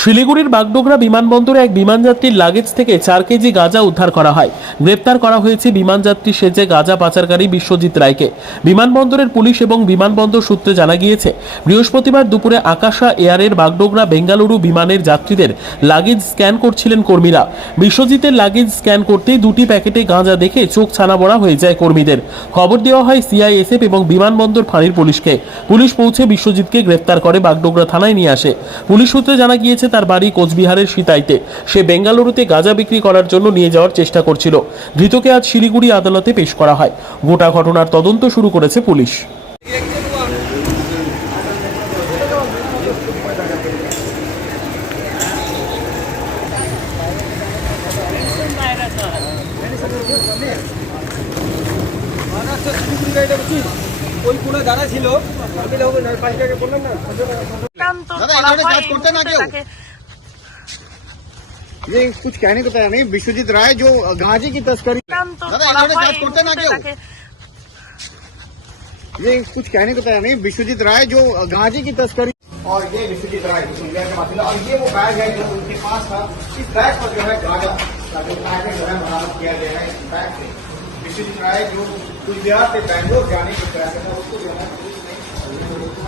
শিলিগুড়ির বাগডোগরা বিমানবন্দরে এক বিমানযাত্রীর লাগেজ থেকে চার কেজি গাঁজা উদ্ধার করা হয়। গ্রেপ্তার করা হয়েছে বিমানযাত্রী সেজে গাঁজা পাচারকারী বিশ্বজিৎ রায়কে। বিমানবন্দরের পুলিশ এবং বিমানবন্দর সূত্রে জানা গিয়েছে, বৃহস্পতিবার দুপুরে আকাশা এয়ারের বাগডোগরা বেঙ্গালুরু বিমানের যাত্রীদের লাগেজ স্ক্যান করছিলেন কর্মীরা। বিশ্বজিতের লাগেজ স্ক্যান করতে দুটি প্যাকেটে গাঁজা দেখে চোখ ছানাবড়া হয়ে যায় কর্মীদের। খবর দেওয়া হয় সিআইএসএফ এবং বিমানবন্দর ফাঁড়ির পুলিশকে। পুলিশ পৌঁছে বিশ্বজিৎকে গ্রেপ্তার করে বাগডোগরা থানায় নিয়ে আসে। পুলিশ সূত্রে জানা গিয়েছে তার বাড়ি কোচবিহারের সিতাইতে। সে বেঙ্গালুরুতে গাঁজা বিক্রি করার জন্য নিয়ে যাওয়ার চেষ্টা করছিল। ধৃতকে আজ শিলিগুড়ি আদালতে পেশ করা হয়। গোটা ঘটনার তদন্ত শুরু করেছে পুলিশ। ওই কোণে দাঁড়া ছিল আমি বললাম না ক্লান্ত দাদা, করা এখানে হয়, কাজ করতে না এই কেউ? তাকে ये कुछ कहने को तैयार नहीं विश्वजीत राय जो गांजे की तस्करी ক্লান্ত দাদা, করা এখানে হয়, কাজ এই করতে না কেউ? তাকে ये कुछ कहने को तैयार नहीं विश्वजीत राय जो गांजे की तस्करी और ये विश्वजीत राय जो इंडिया के बासिंदा और ये वो बैग है जो उनके पास था इस बैग पर जो है गांजा का जो बैग है जो है बरामद किया गया है इस बैग से विश्वजीत राय जो कुछ बिहार से बैंगलोर जाने के प्रयास